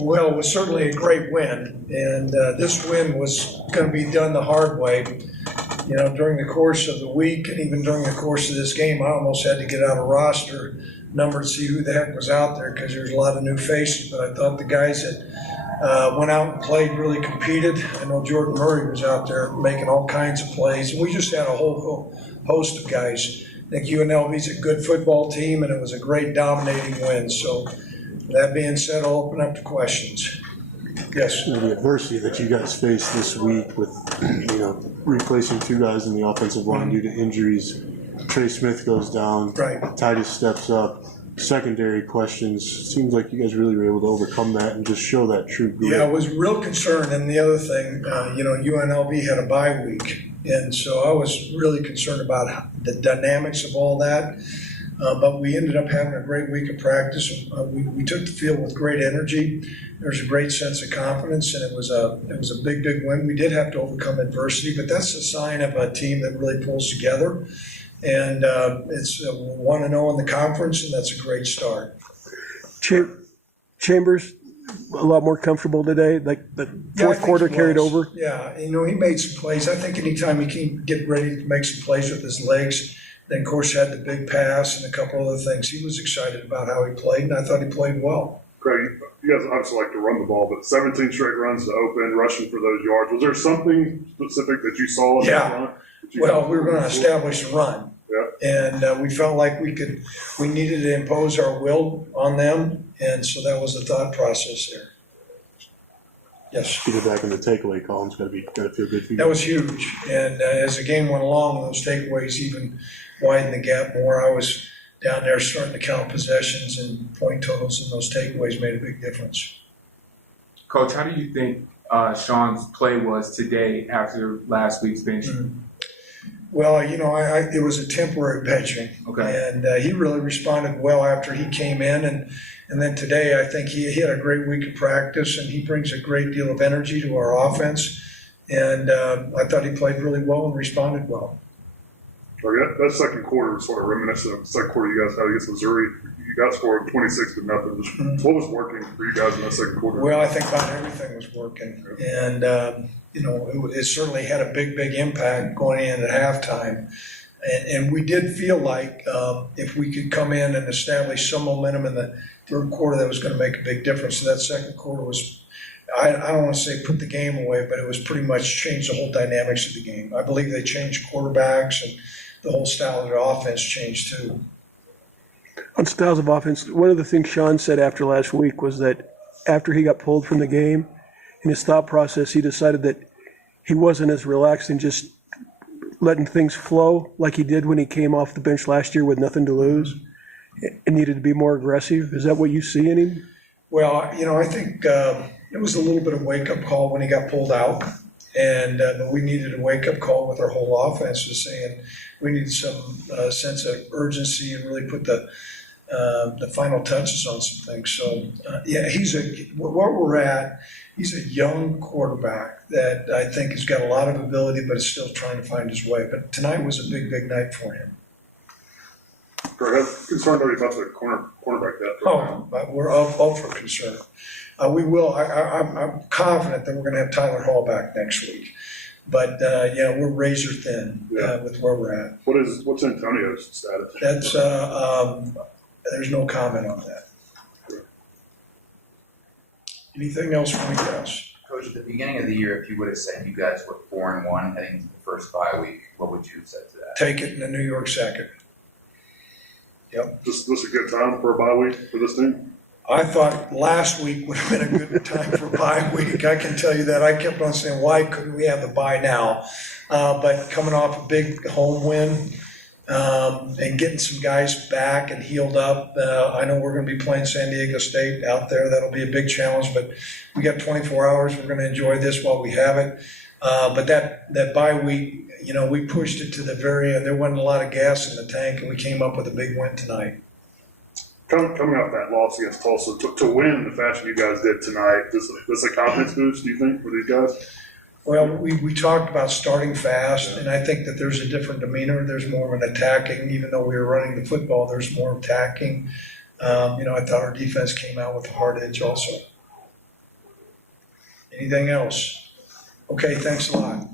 Well, it was certainly a great win, and this win was going to be done the hard way. You know, during the course of the week and even during the course of this game, I almost had to get out a roster number to see who the heck was out there because there's a lot of new faces. But I thought the guys that went out and played really competed. I know Jordan Murray was out there making all kinds of plays, and we just had a whole host of guys. I think UNLV's a good football team, and it was a great dominating win. So that being said, I'll open up to questions. Yes. The adversity that you guys faced this week with, replacing two guys in the offensive line due to injuries. Trey Smith goes down. Right. Titus steps up. Secondary questions. Seems like you guys really were able to overcome that and just show that true grit. Yeah, I was real concerned. And the other thing, UNLV had a bye week. And so I was really concerned about the dynamics of all that. But we ended up having a great week of practice. We took the field with great energy. There was a great sense of confidence, and it was a big win. We did have to overcome adversity, but that's a sign of a team that really pulls together. And it's 1-0 in the conference, and that's a great start. Chambers, a lot more comfortable today. Like the fourth quarter carried over. Yeah, he made some plays. I think anytime he can get ready to make some plays with his legs. Then, of course, had the big pass and a couple other things. He was excited about how he played, and I thought he played well. Craig, you guys obviously like to run the ball, but 17 straight runs to open, rushing for those yards. Was there something specific that you saw in that run? Well, we were going to establish a run. Yeah. And we felt like we needed to impose our will on them, and so that was the thought process there. Yes. Get it back in the takeaway column. It's got to feel good for you. That was huge. And as the game went along, those takeaways even widened the gap more. I was down there starting to count possessions and point totals, and those takeaways made a big difference. Coach, how do you think Sean's play was today after last week's benching? Mm-hmm. Well, it was a temporary benching. Okay. And he really responded well after he came in. And then today, I think he had a great week of practice, and he brings a great deal of energy to our offense. And I thought he played really well and responded well. That second quarter was sort of reminiscent of the second quarter you guys had against Missouri. You guys scored 26-0. Mm-hmm. So what was working for you guys in that second quarter? Well, I think about everything was working. And, it certainly had a big impact going in at halftime. And we did feel like if we could come in and establish some momentum in the third quarter, that was going to make a big difference. So that second quarter was, I don't want to say put the game away, but it was pretty much changed the whole dynamics of the game. I believe they changed quarterbacks, and the whole style of their offense changed too. On styles of offense, one of the things Sean said after last week was that after he got pulled from the game, in his thought process, he decided that he wasn't as relaxed and just letting things flow like he did when he came off the bench last year with nothing to lose and needed to be more aggressive. Is that what you see in him? Well, I think it was a little bit of wake-up call when he got pulled out. And but we needed a wake-up call with our whole offense, just saying we need some sense of urgency and really put the final touches on some things. So, where we're at, he's a young quarterback that I think has got a lot of ability, but is still trying to find his way. But tonight was a big night for him. Greg, I'm concerned already about the cornerback depth. But we're all for concern. We will. I'm confident that we're going to have Tyler Hall back next week. But we're razor thin with where we're at. What's Antonio's status? That's there's no comment on that. Anything else from you guys? Coach, at the beginning of the year, if you would have said you guys were 4-1 heading into the first bye week, what would you have said to that? Take it in the New York second. Yep. This a good time for a bye week for this team? I thought last week would have been a good time for bye week. I can tell you that. I kept on saying, why couldn't we have the bye now? But coming off a big home win and getting some guys back and healed up, I know we're going to be playing San Diego State out there. That'll be a big challenge, but we got 24 hours. We're going to enjoy this while we have it. But that bye week, we pushed it to the very end. There wasn't a lot of gas in the tank, and we came up with a big win tonight. Coming off that loss against Tulsa, to win the fashion you guys did tonight, this a confidence boost, do you think, for these guys? Well, we talked about starting fast, and I think that there's a different demeanor. There's more of an attacking, even though we were running the football, there's more attacking. I thought our defense came out with a hard edge also. Anything else? Okay, thanks a lot.